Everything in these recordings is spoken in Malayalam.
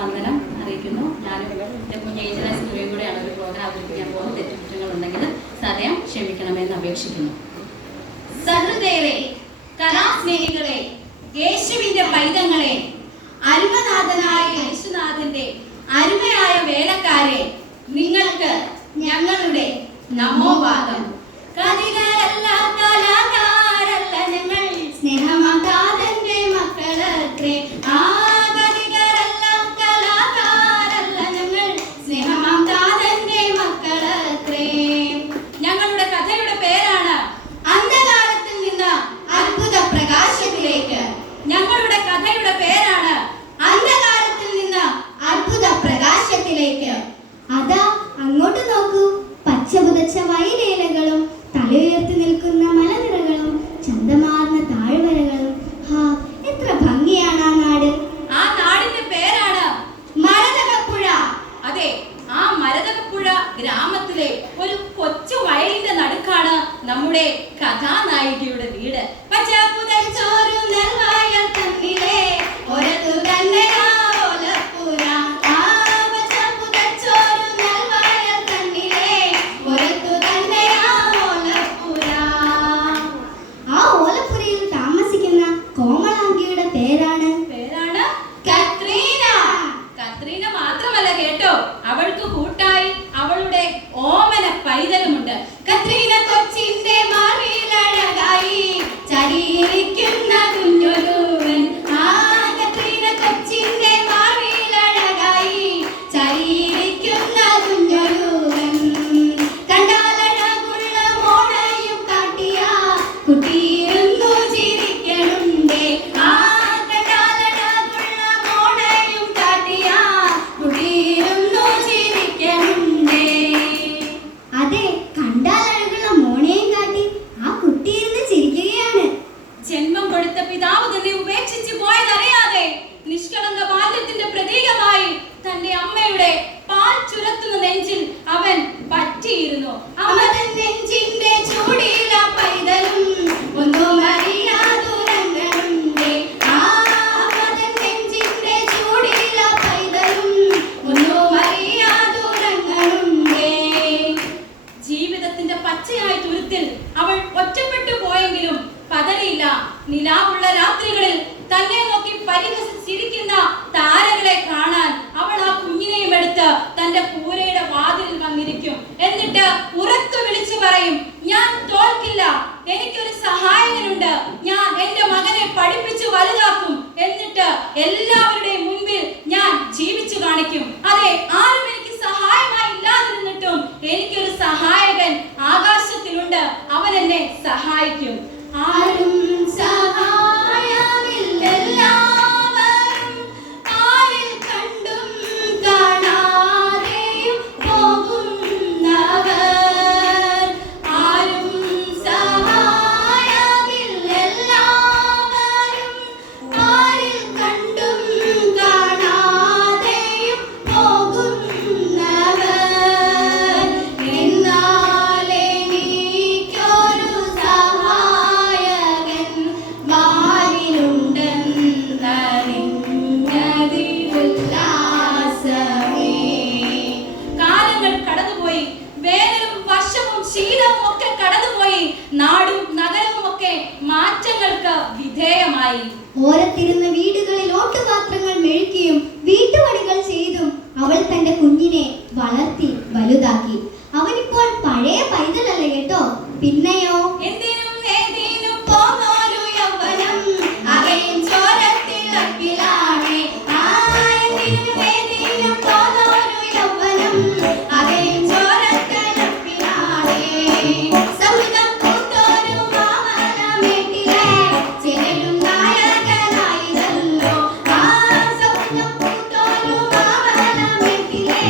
വന്ദനം അറിയിക്കുന്നു. ഞാനും എൻ്റെ കുഞ്ഞ് ഏജൻസ് സ്കൂളിൽ കൂടെയാണ് ഒരു പ്രോഗ്രാം അവതരിപ്പിക്കാൻ പോകുന്നത്. തെറ്റുകുറ്റങ്ങളുണ്ടെങ്കിൽ സദയം ക്ഷമിക്കണമെന്ന് അപേക്ഷിക്കുന്നു. സഹൃദയരെ, കലാസ്നേഹികളെ, യേശുവിൻ്റെ പൈതങ്ങളെ, അരുമനാഥനായ യേശുനാഥന്റെ അരുമയായ വേലക്കാരെ, നിങ്ങൾക്ക് ഞങ്ങളുടെ നമോവാദം. കലികരല്ല കലാകാരല്ല ഞങ്ങൾ, സ്നേഹമാതാതന്റെ മക്കളത്രേ. ഞങ്ങളുടെ കഥയുടെ പേരാണ് അന്ധകാരത്തിൽ നിന്ന് അത്ഭുത പ്രകാശത്തിലേക്ക്. ഞങ്ങളുടെ കഥയുടെ പേരാണ് അന്ധകാരത്തിൽ നിന്ന് അത്ഭുത പ്രകാശത്തിലേക്ക്. അതാ അങ്ങോട്ട് നോക്കൂ, പച്ച പുതച്ച വയലേലകളും തലയുയർത്തി നിൽക്കുന്ന മലനിരകളും ചന്തമാർന്ന താഴ്വരകളും. എത്ര ഭംഗിയാണ് ആ നാട്. ആ നാടിന്റെ പേരാണ് മരതകപ്പുഴ. അതെ, ആ മരതകപ്പുഴ ഗ്രാമത്തിലെ ഒരു കൊച്ചു വയലിന്റെ നടുക്കാണ് നമ്മുടെ കഥാനായികയുടെ വീട്. ആ ഓലപ്പുരയിൽ താമസിക്കുന്ന കോമളാംഗിയുടെ പേരാണ് കത്രീന. കത്രീന മാത്രമല്ല കേട്ടോ, അവൾക്ക് കൂട്ടായി അവളുടെ ഓമന പൈതലുമുണ്ട്. കത്രീന കൊച്ചിന്റെ മാറിലഴകായി ചരിയിരിക്കുന്ന കുഞ്ഞൊരുവൻ. കത്രീന കൊച്ചിന്റെ മാറിലഴകായി ചരിയിരിക്കുന്ന കുഞ്ഞൊരുവൻ. കണ്ടാലഴകുള്ള മോണയും കാട്ടിയ കുട്ടിയിരുന്നു ചിരിക്കണുണ്ടേ. കണ്ടാലഴകുള്ള മോണയും കാട്ടിയ കുട്ടിയിരുന്നു ചിരിക്കണുണ്ടേ. അതെ, കണ്ടാലഴകുള്ള മോണയും കാട്ടി ആ കുട്ടിയിരുന്ന് ചിരിക്കുകയാണ്. ജന്മം കൊടുത്ത പിതാവ് തന്നെ ഉപേക്ഷിച്ചു പോയതറിയാതെ നിഷ്കളങ്ക ബാല്യത്തിന്റെ പ്രതീകമായി തന്റെ അമ്മയുടെ പാൽ ചുരത്തുന്ന നെഞ്ചിൽ അവൻ പറ്റിയിരുന്നു. അമതൻ നെഞ്ചിന്റെ ചൂടില പൈതലും ഒന്നും അറിയാതുരങ്ങളുണ്ടേ. അമതൻ നെഞ്ചിന്റെ ചൂടില പൈതലും ഒന്നും അറിയാതുരങ്ങളുണ്ടേ. ജീവിതത്തിന്റെ പച്ചയായ തുരുത്തിൽ അവൾ ഒറ്റപ്പെട്ടു പോയെങ്കിലും പതറിയില്ല. നിലാവുള്ള രാത്രികളിൽ തന്നെ നോക്കി പരിഹസിച്ചിരിക്കുന്ന താരകളെ കാണാൻ അവൾ ആ കുഞ്ഞിനെയും എടുത്ത് തന്റെ കൂരയുടെ വാതിലിൽ വന്നിരിക്കും. എന്നിട്ട് ഉറക്കെ വിളിച്ചു പറയും, ഞാൻ തോൽക്കില്ല, എനിക്കൊരു സഹായകനുണ്ട്, ഞാൻ എന്റെ മകനെ പഠിപ്പിച്ചു വലുതാക്കും, എന്നിട്ട് എല്ലാവരുടെയും മുൻപിൽ ഞാൻ ജീവിച്ചു കാണിക്കും. അതെ, ആരും എനിക്ക് സഹായമായി ഇല്ലാതിരുന്നിട്ടും എനിക്കൊരു സഹായകൻ ആകാശത്തിലുണ്ട്, അവൻ എന്നെ സഹായിക്കും. ആരും സഹായമില്ലെല്ലാവരും ആരിൽ കണ്ടും കാണാതെയും പോകുന്നവർ. ആരും സഹായമില്ലെല്ലാവരും ആരിൽ കണ്ടും കാണാതെയും പോകുന്നവർ. എന്നാൽ എനിക്കൊരു സഹായകൻ വാനിലുണ്ടെന്നറിഞ്ഞതിലുല്ലാസമേ. കാലങ്ങൾ കടന്നുപോയി, വേനലും വർഷവും ശീതവും ഒക്കെ കടന്നുപോയി, നാടും നഗരവും ഒക്കെ മാറ്റങ്ങൾക്ക് വിധേയമായി. ഓരത്തിരുന്ന വീടുകളിൽ ഓട്ടുപാത്രങ്ങൾ മെഴുകിയും വീട്ടുപണികൾ ചെയ്തും അവൾ തന്റെ കുഞ്ഞിനെ വളർത്തി വലുതാക്കി. അവനിപ്പോൾ പഴയ പൈതലല്ല കേട്ടോ, പിന്നെയോ എന്തിനും ഏതിനും പോന്നൊരു യൗവനം അകയും ചോരത്തിളക്കിലാണേ. എന്തിനും ഏതിനും പോന്നൊരു യൗവനം അകയും ചോരത്തിളക്കിലാണേ. സൗഹൃദം പൂത്തൊരു മാമലമേട്ടിലെ ചിരലും നായകനായിതല്ലോ. സൗഹൃദം പൂത്തൊരു മാമലമേട്ടിലെ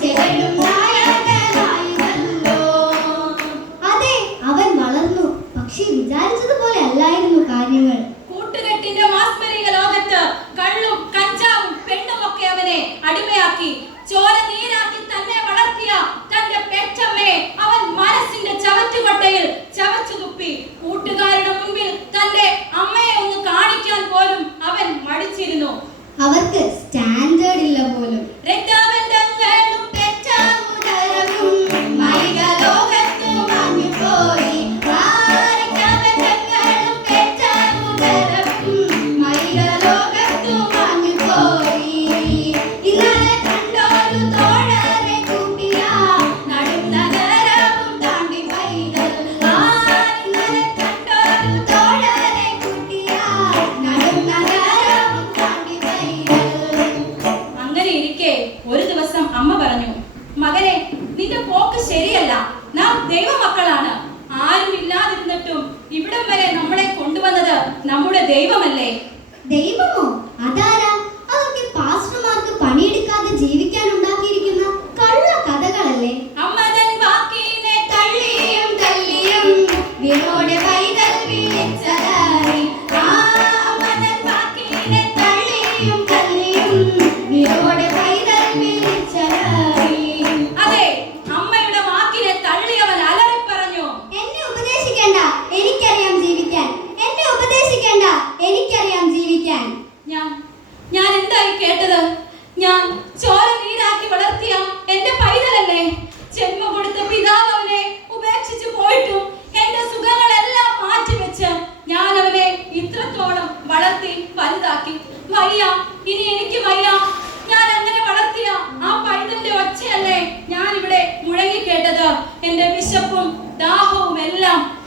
ചിരലും നായകനായിതല്ലോ. അതെ, അവൻ വളർന്നു, പക്ഷെ വിചാരിച്ചതുപോലെ അല്ലായിരുന്നു കാര്യങ്ങൾ. കൂട്ടുകെട്ടിന്റെ മാസ്മരിക ലോകത്ത് കള്ളും കഞ്ചാവും പെണ്ണുമൊക്കെ അവനെ അടിമയാക്കി. ചോര നീരാക്കി തന്നെ വളർത്തിയ തന്റെ പെറ്റമ്മയെ അവൻ മനസ്സിന്റെ ചവറ്റുകൊട്ടയിൽ ചവച്ചു തുപ്പി. കൂട്ടുകാരുടെ മുൻപിൽ തന്റെ അമ്മയെ ഒന്ന് കാണിക്കാൻ പോലും അവൻ മടിച്ചിരുന്നു. അവർക്ക് സ്റ്റാൻഡേർഡ് ഇല്ല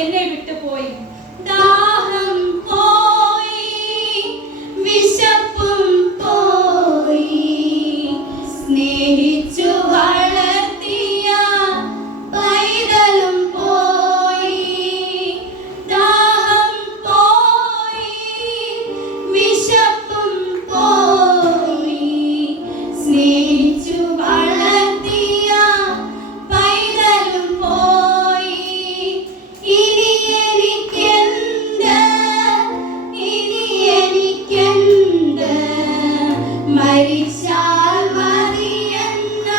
എന്നെ വിട്ടുപോയി. ദാഹം പോയി, വിശപ്പും പോയി, സ്നേഹിച്ചു വളർത്തിയ പൈതലും പോയി. ദാഹം പോയി, വിശപ്പും പോയി, സ്നേഹിച്ചു വളർത്തിയ പൈതലും പോയി. ഇനി എനിക്കെന്ത്, ഇനി എനിക്കെന്ത്, മരിച്ചാൽ മതിയെന്ന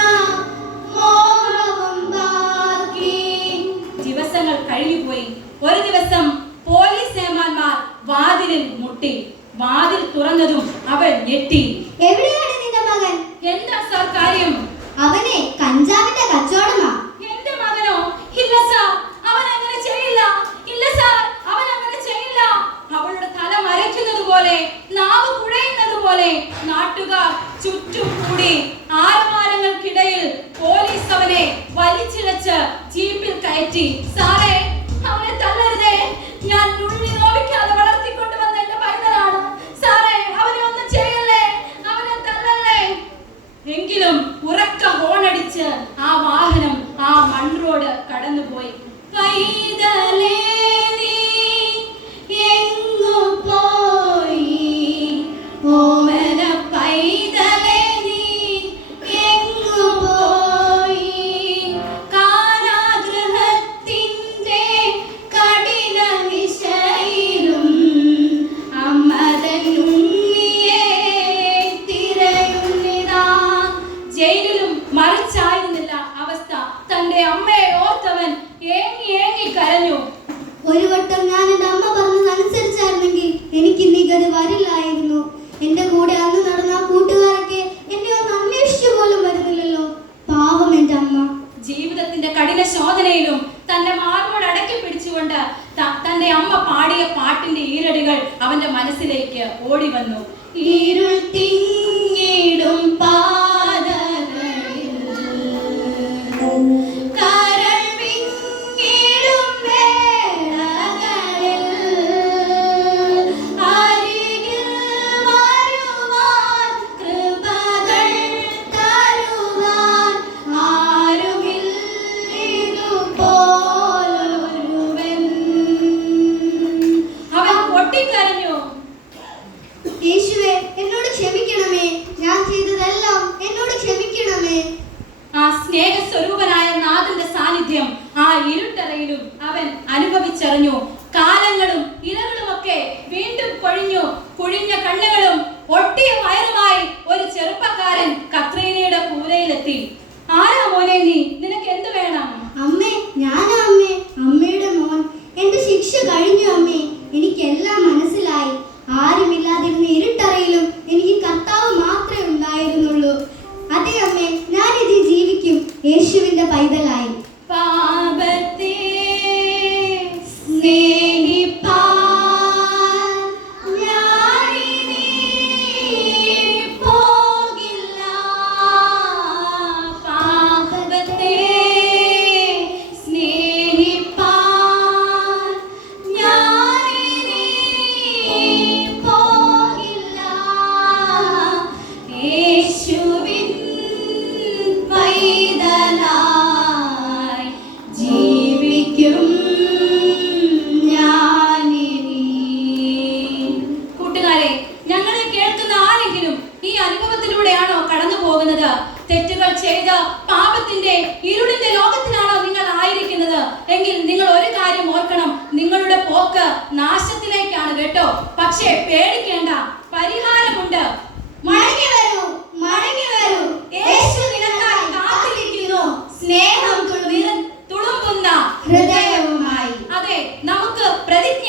മോഹവും ബാക്കി. ദിവസങ്ങൾ കഴിഞ്ഞുപോയി. ഒരു ദിവസം പോലീസ് ഏമാന്മാർ വാതിലിൽ മുട്ടി. വാതിൽ തുറന്നതും അവൾ ഞെട്ടി. എവിടെയാണ് നിന്റെ മകൻ? എന്താ സാർ കാര്യം? അവനെ കഞ്ചാവിന്റെ കച്ചവടമാ. എന്റെ മകനോ? ഇല്ല സാർ, അവൻ അങ്ങനെ ചെയ്യില്ല. ഇല്ല സാർ, അവൻ അങ്ങനെ ചെയ്യില്ല. അവളുടെ തല മരയ്ക്കുന്നത് പോലെ, നാവ് കുഴയുന്നത് പോലെ നാട്ടുകാർ ചുറ്റും കൂടി. ആരവാരങ്ങൾക്കിടയിൽ പോലീസ് അവനെ വലിച്ചിഴച്ച് ജീപ്പിൽ കയറ്റി. സാറേ, അവനെ തള്ളരുതേ. ഞാൻ നുള്ളി നോവിക്കാതെ വളർത്തിക്കൊണ്ടുവന്ന എന്റെ പൈതലാണ്. സാറേ, അവനെ ഒന്നും ചെയ്യല്ലേ, അവനെ തള്ളല്ലേ. എങ്കിലും ഉറക്ക ഹോണടിച്ച് ആ വാഹനം ആ മൺറോഡ് കടന്നുപോയി. പൈതലേ നീ എങ്ങു പോയി, ഓമന പൈതലേ നീ എങ്ങു പോയി. കാരാഗൃഹത്തിന്റെ കഠിന വിശയിലും അമ്മതൻ ഉണ്ണിയെ തിരയുന്നിതാ. ജയിലിലും മറിച്ചായിരുന്നില്ല അവസ്ഥ. തന്റെ അമ്മയെ ഓർത്തവൻ ഏങ്ങി ഏങ്ങി കരഞ്ഞു. ഒരു വട്ടം ഞാൻ എന്റെ അമ്മ പറഞ്ഞത് അനുസരിച്ചായിരുന്നെങ്കിൽ എനിക്ക് നിഗതി വരില്ലായിരുന്നു. എന്റെ കൂടെ അന്ന് നടന്ന ആ കൂട്ടുകാരൊക്കെ എന്നെ ഒന്ന് അന്വേഷിച്ചു പോലും വരുന്നില്ലല്ലോ. പാവം എന്റെ അമ്മ. ജീവിതത്തിന്റെ കഠിന ശോധനയിലും തന്റെ മാർബോട് അടക്കി പിടിച്ചുകൊണ്ട് തന്റെ അമ്മ പാടിയ പാട്ടിന്റെ ഈരടികൾ അവന്റെ മനസ്സിലേക്ക് ഓടി വന്നു. ഇരുൾ തിങ്ങിടും പാതകളിൽ, കരൾ വിങ്ങിടും വേളകളിൽ, അരികിൽ വരുവാൻ കൃപകൾ തരുവാൻ ആരുമില്ലിതുപോലൊരുവൻ. അവൻ പൊട്ടിക്കരഞ്ഞു. യേശുവേ, എന്നോട് ക്ഷമിക്കണമേ. ഞാൻ ചെയ്തതെല്ലാം എന്നോട് ക്ഷമിക്കണമേ. ആ സ്നേഹസ്വരൂപനായ നാഥന്റെ സാന്നിധ്യം ആ ഇരുട്ടറയിലും അവൻ അനുഭവിച്ചറിഞ്ഞു. കാലങ്ങളും ഇലകളുമൊക്കെ വീണ്ടും കൊഴിഞ്ഞു. കുഴിഞ്ഞ കണ്ണുകളും ഒട്ടിയ വയറുമായി ഒരു ചെറുപ്പക്കാരൻ കത്രീനയുടെ കൂരയിലെത്തി. ആരാ മോനെ നീ? നിനക്ക് എന്ത് വേണം? അമ്മേ, ഞാനാ അമ്മേ, അമ്മയുടെ മോൻ. എന്റെ ശിക്ഷ കഴിഞ്ഞു അമ്മേ. എനിക്കെല്ലാം മനസ്സിലായി. ആരുമില്ലാതിരുന്ന ഇരുട്ടറയിലും എനിക്ക് കർത്താവ് മാത്രമേ ഉണ്ടായിരുന്നുള്ളൂ. അതെ അമ്മേ, ഞാനിത് ജീവിക്കും യേശുവിന്റെ പൈതലായി. പാപത്തെ സ്നേഹിപ്പാൻ ഞാനിനി പോകില്ല. പാപത്തെ സ്നേഹിപ്പാൻ ഞാനിനി പോകില്ല. യേശുവിൻ പൈതലായി ജീവിക്കും ഞാനിനി. കൂട്ടുകാരെ, ഞങ്ങളെ കേൾക്കുന്ന ആരെങ്കിലും ഈ അനുഭവത്തിലൂടെയാണോ കടന്നു പോകുന്നത്? തെറ്റുകൾ ചെയ്ത് പാപത്തിന്റെ ഇരുളിന്റെ ലോകത്തിലാണോ നിങ്ങൾ ആയിരിക്കുന്നത്? എങ്കിൽ നിങ്ങൾ ഒരു കാര്യം ഓർക്കണം, നിങ്ങളുടെ പോക്ക് നാശത്തിലേക്കാണ് കേട്ടോ. പക്ഷേ പേടിക്കേണ്ട, പരിഹാരമുണ്ട്. മടങ്ങി വരൂ, മടങ്ങി വരൂ. യേശു നിനക്കായി കാത്തിരിക്കുന്നു, സ്നേഹം തുളുമ്പുന്ന ഹൃദയവുമായി. അതെ, നമുക്ക് പ്രതിജ്ഞ